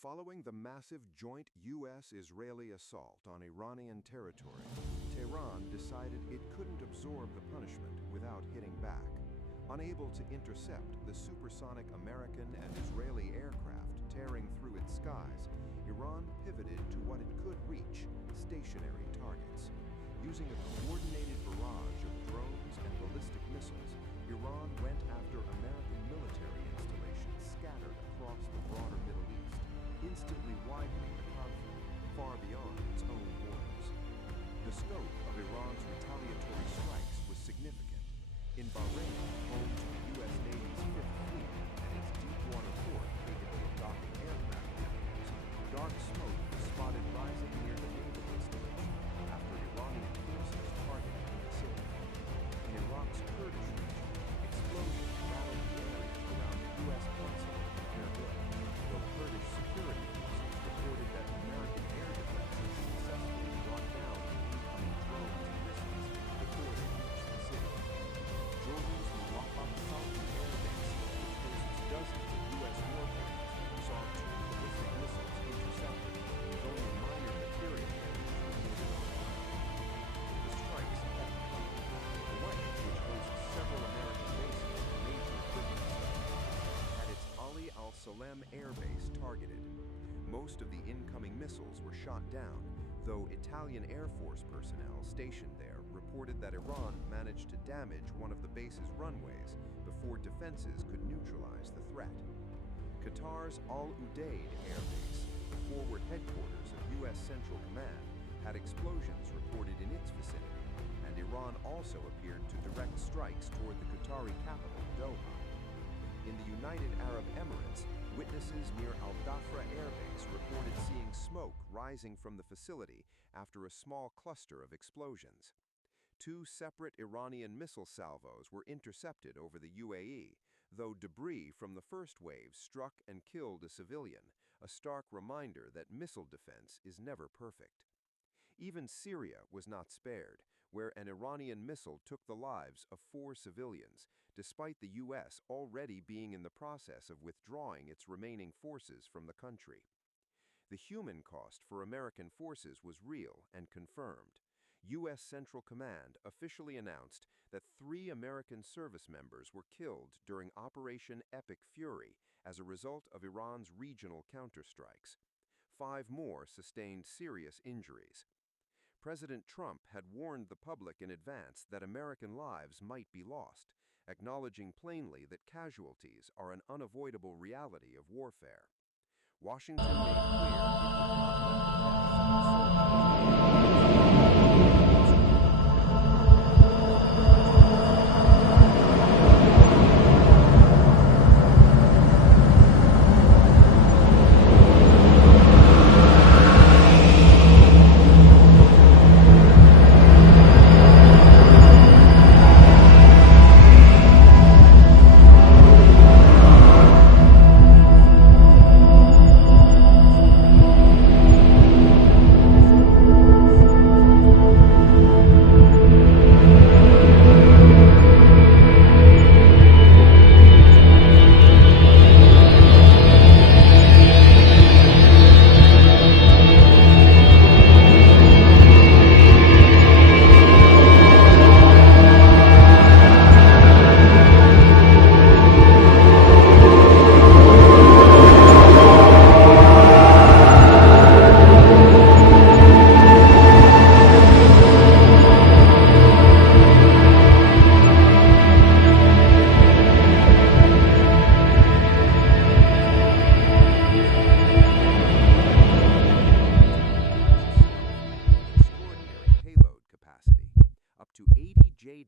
Following the massive joint U.S.-Israeli assault on Iranian territory, Tehran decided it couldn't absorb the punishment without hitting back. Unable to intercept the supersonic American and Israeli aircraft tearing through its skies, Iran pivoted to what it could reach: stationary targets. Using a coordinated barrage of drones and ballistic missiles, Iran went after American military installations scattered across the broader Middle East, instantly widening the conflict far beyond its own borders. The scope of Iran's retaliatory strikes was significant. In Bahrain, home to the U.S. Navy's Fifth Fleet and its deep-water port capable of docking aircraft carriers, dark smoke was spotted rising near the naval installation after Iranian forces targeted the facility. In Iraq's Kurdish region, explosions rattled the area around the U.S. consulate in Erbil, though Kurdish security forces reported that American air defenses successfully brought down incoming drones and missiles before they reached the city. Jordan's Saudi Air Base, which hosts dozens of U.S. warplanes, saw two ballistic missiles intercepted, with only minor material damage reported online. The strikes kept coming. Kuwait, which hosts several American bases and major equipment sites, had its Ali al-Salem Air Base targeted. Most of the incoming missiles were shot down, though Italian Air Force personnel stationed there reported that Iran managed to damage one of the base's runways before defenses could neutralize the threat. Qatar's Al Udeid Air Base, the forward headquarters of U.S. Central Command, had explosions reported in its vicinity, and Iran also appeared to direct strikes toward the Qatari capital, Doha. In the United Arab Emirates, witnesses near Al Dhafra Air Base reported seeing smoke rising from the facility after a small cluster of explosions. Two separate Iranian missile salvos were intercepted over the UAE, though debris from the first wave struck and killed a civilian, a stark reminder that missile defense is never perfect. Even Syria was not spared, where an Iranian missile took the lives of 4 civilians, despite the U.S. already being in the process of withdrawing its remaining forces from the country. The human cost for American forces was real and confirmed. U.S. Central Command officially announced that 3 American service members were killed during Operation Epic Fury as a result of Iran's regional counterstrikes. 5 more sustained serious injuries. President Trump had warned the public in advance that American lives might be lost, acknowledging plainly that casualties are an unavoidable reality of warfare. Washington made clear it would not let the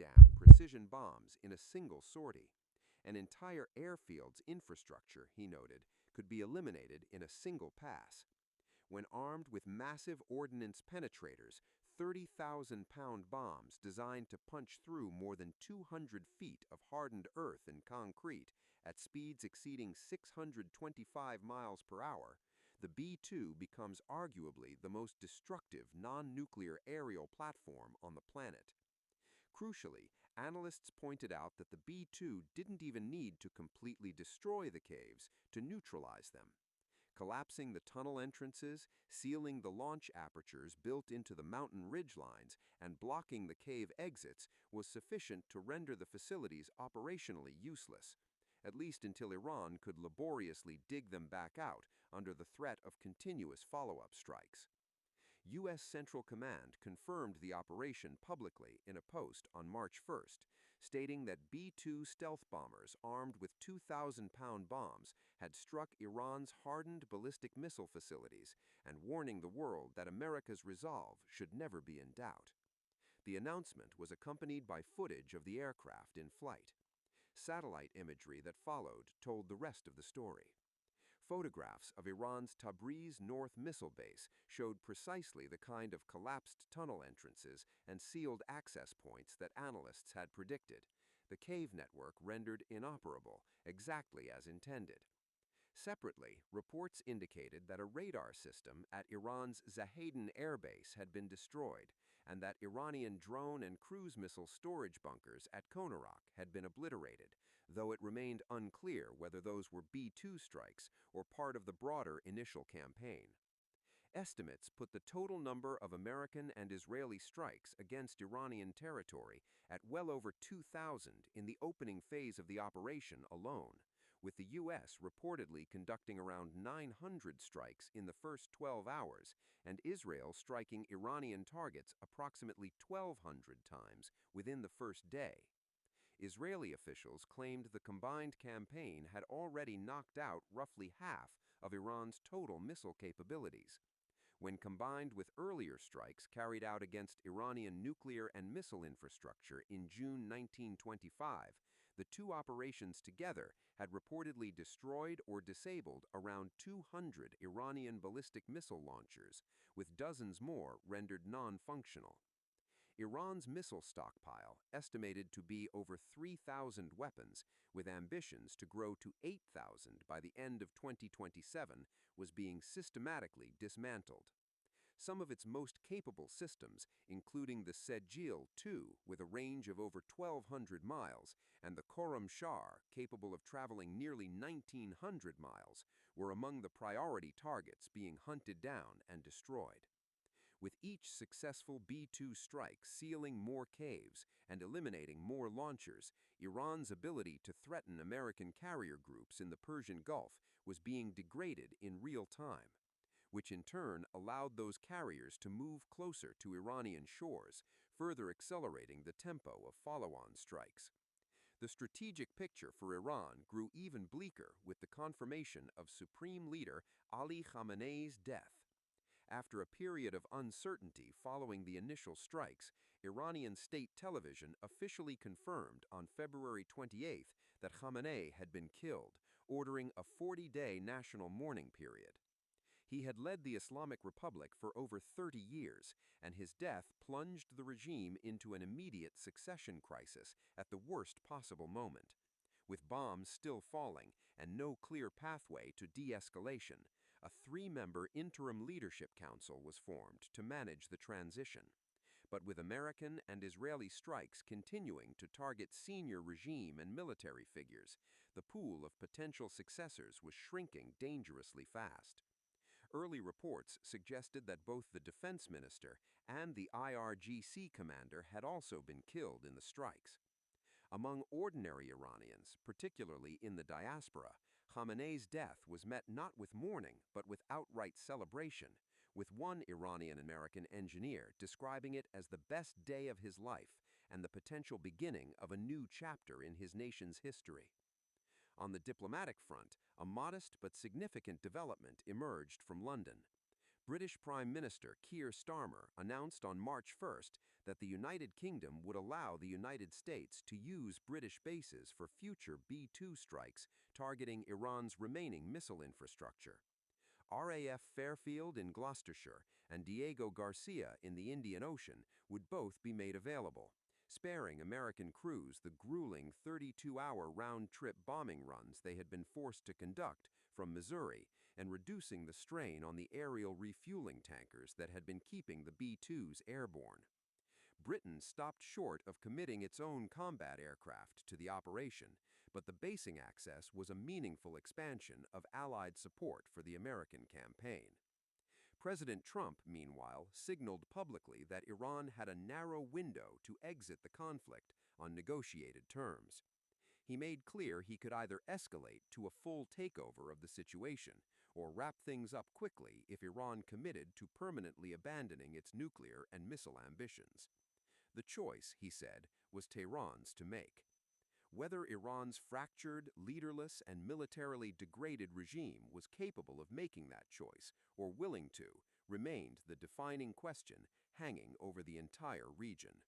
deaths of precision bombs in a single sortie. An entire airfield's infrastructure, he noted, could be eliminated in a single pass. When armed with massive ordnance penetrators, 30,000-pound bombs designed to punch through more than 200 feet of hardened earth and concrete at speeds exceeding 625 miles per hour, the B-2 becomes arguably the most destructive non-nuclear aerial platform on the planet. Crucially, analysts pointed out that the B-2 didn't even need to completely destroy the caves to neutralize them. Collapsing the tunnel entrances, sealing the launch apertures built into the mountain ridgelines, and blocking the cave exits was sufficient to render the facilities operationally useless, at least until Iran could laboriously dig them back out under the threat of continuous follow-up strikes. U.S. Central Command confirmed the operation publicly in a post on March 1st, stating that B-2 stealth bombers armed with 2,000-pound bombs had struck Iran's hardened ballistic missile facilities and warning the world that America's resolve should never be in doubt. The announcement was accompanied by footage of the aircraft in flight. Satellite imagery that followed told the rest of the story. Photographs of Iran's Tabriz North missile base showed precisely the kind of collapsed tunnel entrances and sealed access points that analysts had predicted, the cave network rendered inoperable, exactly as intended. Separately, reports indicated that a radar system at Iran's Zahedan Air Base had been destroyed, and that Iranian drone and cruise missile storage bunkers at Konarak had been obliterated, though it remained unclear whether those were B-2 strikes or part of the broader initial campaign. Estimates put the total number of American and Israeli strikes against Iranian territory at well over 2,000 in the opening phase of the operation alone, with the U.S. reportedly conducting around 900 strikes in the first 12 hours and Israel striking Iranian targets approximately 1,200 times within the first day. Israeli officials claimed the combined campaign had already knocked out roughly half of Iran's total missile capabilities. When combined with earlier strikes carried out against Iranian nuclear and missile infrastructure in June 1925, the two operations together had reportedly destroyed or disabled around 200 Iranian ballistic missile launchers, with dozens more rendered non-functional. Iran's missile stockpile, estimated to be over 3,000 weapons, with ambitions to grow to 8,000 by the end of 2027, was being systematically dismantled. Some of its most capable systems, including the Sejil-2 with a range of over 1,200 miles and the Khorramshahr, capable of traveling nearly 1,900 miles, were among the priority targets being hunted down and destroyed. With each successful B-2 strike sealing more caves and eliminating more launchers, Iran's ability to threaten American carrier groups in the Persian Gulf was being degraded in real time, which in turn allowed those carriers to move closer to Iranian shores, further accelerating the tempo of follow-on strikes. The strategic picture for Iran grew even bleaker with the confirmation of Supreme Leader Ali Khamenei's death. After a period of uncertainty following the initial strikes, Iranian state television officially confirmed on February 28 that Khamenei had been killed, ordering a 40-day national mourning period. He had led the Islamic Republic for over 30 years, and his death plunged the regime into an immediate succession crisis at the worst possible moment. With bombs still falling and no clear pathway to de-escalation, a three-member interim leadership council was formed to manage the transition. But with American and Israeli strikes continuing to target senior regime and military figures, the pool of potential successors was shrinking dangerously fast. Early reports suggested that both the defense minister and the IRGC commander had also been killed in the strikes. Among ordinary Iranians, particularly in the diaspora, Khamenei's death was met not with mourning but with outright celebration, with one Iranian-American engineer describing it as the best day of his life and the potential beginning of a new chapter in his nation's history. On the diplomatic front, a modest but significant development emerged from London. British Prime Minister Keir Starmer announced on March 1st that the United Kingdom would allow the United States to use British bases for future B-2 strikes targeting Iran's remaining missile infrastructure. RAF Fairfield in Gloucestershire and Diego Garcia in the Indian Ocean would both be made available, sparing American crews the grueling 32-hour round-trip bombing runs they had been forced to conduct from Missouri and reducing the strain on the aerial refueling tankers that had been keeping the B-2s airborne. Britain stopped short of committing its own combat aircraft to the operation, but the basing access was a meaningful expansion of Allied support for the American campaign. President Trump, meanwhile, signaled publicly that Iran had a narrow window to exit the conflict on negotiated terms. He made clear he could either escalate to a full takeover of the situation or wrap things up quickly if Iran committed to permanently abandoning its nuclear and missile ambitions. The choice, he said, was Tehran's to make. Whether Iran's fractured, leaderless, and militarily degraded regime was capable of making that choice, or willing to, remained the defining question hanging over the entire region.